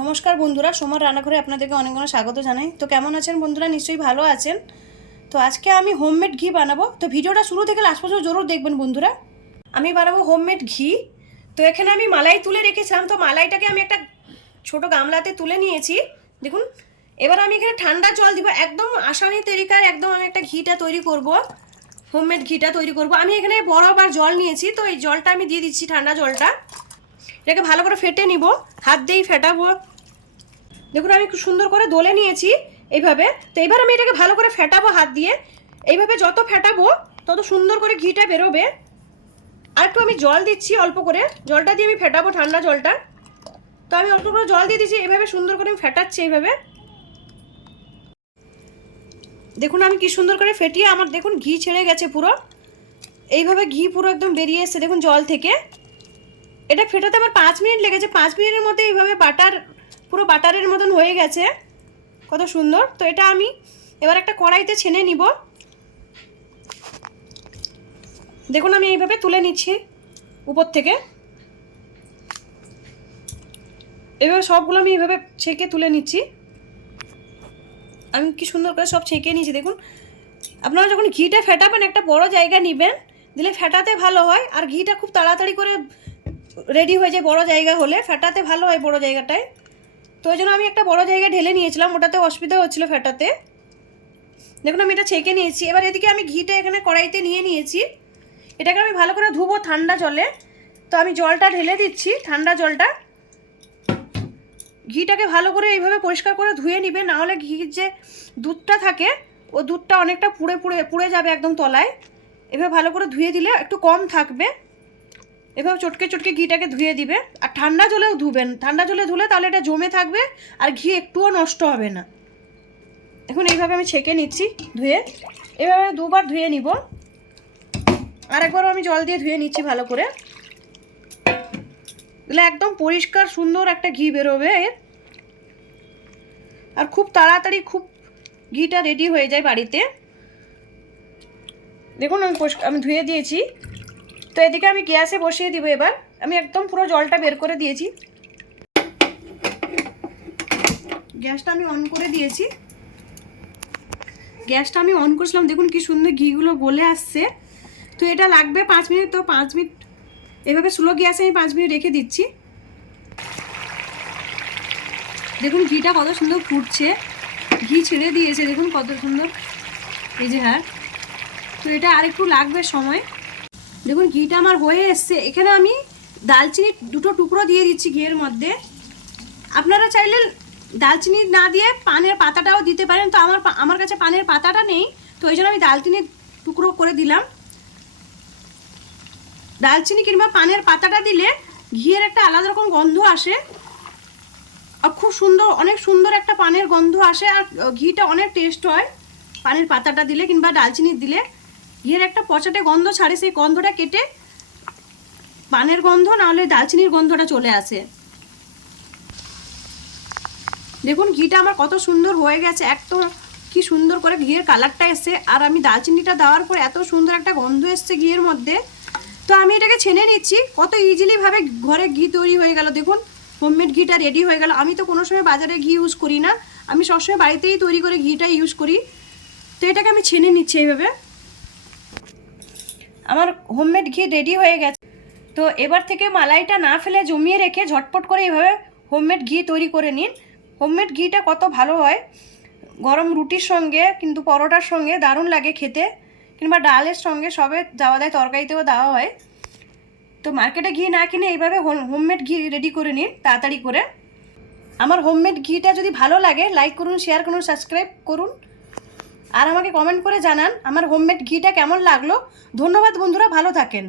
নমস্কার বন্ধুরা, সোমার রান্নাঘরে আপনাদেরকে অনেক অনেক স্বাগত জানাই। তো কেমন আছেন বন্ধুরা? নিশ্চয়ই ভালো আছেন। তো আজকে আমি হোমমেড ঘি বানাবো। তো ভিডিওটা শুরু থেকে লাস্ট পর্যন্ত জরুর দেখবেন বন্ধুরা। আমি বানাবো হোমমেড ঘি। তো এখানে আমি মালাই তুলে রেখেছিলাম। তো মালাইটাকে আমি একটা ছোট গামলাতে তুলে নিয়েছি, দেখুন। এবার আমি এখানে ঠান্ডা জল দিব, একদম আসানি তরিকার একদম আমি একটা ঘিটা তৈরি করব, হোমমেড ঘিটা তৈরি করব। আমি এখানে বরফ আর জল নিয়েছি, তো এই জলটা আমি দিয়ে দিচ্ছি, ঠান্ডা জলটা। এটাকে ভালো করে ফেটে নিব, হাত দিয়েই ফেটাবো। দেখুন আমি খুব সুন্দর করে দলে নিয়েছি এইভাবে। তো এবার আমি এটাকে ভালো করে ফেটাবো হাত দিয়ে। এইভাবে যত ফেটাবো তত সুন্দর করে ঘিটা বেরোবে। আর একটু আমি জল দিচ্ছি, অল্প করে জলটা দিয়ে আমি ফেটাবো, ঠান্ডা জলটা। তো আমি অল্প করে জল দিয়ে দিচ্ছি, এইভাবে সুন্দর করে আমি ফেটাচ্ছি এইভাবে। দেখুন আমি কি সুন্দর করে ফেটিয়ে আমার দেখুন ঘি ছেড়ে গেছে পুরো। এইভাবে ঘি পুরো একদম বেরিয়ে এসছে দেখুন জল থেকে। এটা ফেটাতে আমার 5 মিনিট লেগেছে। 5 মিনিটের মধ্যে এইভাবে বাটার, পুরো বাটারের মতন হয়ে গেছে, কত সুন্দর। তো এটা আমি এবার একটা কড়াইতে ছেনে নিব। দেখুন আমি এইভাবে তুলে নিচ্ছি উপর থেকে। এভাবে সবগুলো আমি এইভাবে ছেঁকে তুলে নিচ্ছি। আমি কি সুন্দর করে সব ছেঁকে নিয়েছি দেখুন। আপনারা যখন ঘিটা ফেটাবেন একটা বড় জায়গা নেবেন, দিলে ফেটাতে ভালো হয়। আর ঘিটা খুব তাড়াতাড়ি করে রেডি হয়ে যায় বড় জায়গা হলে, ফেটাতে ভালো হয় বড় জায়গাটায়। তো ওই জন্য আমি একটা বড় জায়গায় ঢেলে নিয়েছিলাম, ওটাতে অসুবিধা হচ্ছিলো ফেটাতে। দেখুন আমি এটা ছেঁকে নিয়েছি। এবার এদিকে আমি ঘিটা এখানে কড়াইতে নিয়ে নিয়েছি। এটাকে আমি ভালো করে ধুবো ঠান্ডা জলে। তো আমি জলটা ঢেলে দিচ্ছি, ঠান্ডা জলটা। ঘিটাকে ভালো করে এইভাবে পরিষ্কার করে ধুয়ে নিবে, নাহলে ঘির যে দুধটা থাকে ও দুধটা অনেকটা পুড়ে যাবে একদম তলায়। এভাবে ভালো করে ধুয়ে দিলে একটু কম থাকবে। এভাবে চটকে চটকে ঘিটাকে ধুয়ে দিবে। আর ঠান্ডা জলেও ধুবেন, ঠান্ডা জলে ধুলে তাহলে এটা জমে থাকবে আর ঘি একটুও নষ্ট হবে না। এখন এইভাবে আমি ছেঁকে নিচ্ছি ধুয়ে। এভাবে দুবার ধুয়ে নিব, আরেকবারও আমি জল দিয়ে ধুয়ে নিচ্ছি ভালো করে। তাহলে একদম পরিষ্কার সুন্দর একটা ঘি বেরোবে এর। আর খুব তাড়াতাড়ি খুব ঘিটা রেডি হয়ে যায় বাড়িতে। দেখুন আমি ধুয়ে দিয়েছি। তো এদিকে আমি গ্যাসে বসিয়ে দিব। এবার আমি একদম পুরো জলটা বের করে দিয়েছি। গ্যাসটা আমি অন করে দিয়েছি। গ্যাসটা আমি অন করেছিলাম, দেখুন কি সুন্দর ঘিগুলো গলে আসছে। তো এটা লাগবে 5 মিনিট। তো 5 মিনিট এভাবে স্লো গ্যাসে আমি 5 মিনিট রেখে দিচ্ছি। দেখুন ঘিটা কত সুন্দর ফুটছে, ঘি ছেড়ে দিয়েছে দেখুন কত সুন্দর, এই যে। হ্যাঁ, তো এটা আরেকটু লাগবে সময়। দেখুন ঘিটা আমার হয়ে এসছে। এখানে আমি দালচিনি 2টো টুকরো দিয়ে দিচ্ছি ঘিয়ের মধ্যে। আপনারা চাইলে দালচিনি না দিয়ে পানের পাতাটাও দিতে পারেন। তো আমার কাছে পানের পাতাটা নেই, তো ওই জন্য আমি দালচিনি টুকরো করে দিলাম। দালচিনি কিংবা পানের পাতাটা দিলে ঘিয়ের একটা আলাদা রকম গন্ধ আসে, আর খুব সুন্দর, অনেক সুন্দর একটা পানের গন্ধ আসে। আর ঘিটা অনেক টেস্ট হয় পানের পাতাটা দিলে কিংবা দালচিনি দিলে। ঘিয়ের একটা পচাটে গন্ধ ছাড়ে, সেই গন্ধটা কেটে পানের গন্ধ না হলে দালচিনির গন্ধটা চলে আসে। দেখুন ঘিটা আমার কত সুন্দর হয়ে গেছে, একদম কি সুন্দর করে ঘিয়ের কালারটা এসছে। আর আমি দালচিনিটা দেওয়ার পর এত সুন্দর একটা গন্ধ এসছে ঘিয়ের মধ্যে। তো আমি এটাকে ছেনে নিচ্ছি। কত ইজিলি ভাবে ঘরে ঘি তৈরি হয়ে গেল দেখুন, হোমমেড ঘিটা রেডি হয়ে গেল। আমি তো কোনো সময় বাজারে ঘি ইউজ করি না, আমি সবসময় বাড়িতেই তৈরি করে ঘিটা ইউজ করি। তো এটাকে আমি ছেনে নিচ্ছি এইভাবে। আমার হোমমেড ঘি রেডি হয়ে গেছে। তো এবার থেকে মালাইটা না ফেলে জমিয়ে রেখে ঝটপট করে এইভাবে হোমমেড ঘি তৈরি করে নিন। হোমমেড ঘিটা কত ভালো হয় গরম রুটির সঙ্গে, কিন্তু পরোটার সঙ্গে দারুণ লাগে খেতে, কিংবা ডালের সঙ্গে সবে দেওয়া যায়, তরকারিতেও দেওয়া হয়। তো মার্কেটে ঘি না কিনে এইভাবে হোমমেড ঘি রেডি করে নিন তাড়াতাড়ি করে। আমার হোমমেড ঘিটা যদি ভালো লাগে লাইক করুন, শেয়ার করুন, সাবস্ক্রাইব করুন। আর আমাকে কমেন্ট করে জানান আমার হোমমেড ঘিটা কেমন লাগলো। ধন্যবাদ বন্ধুরা, ভালো থাকেন।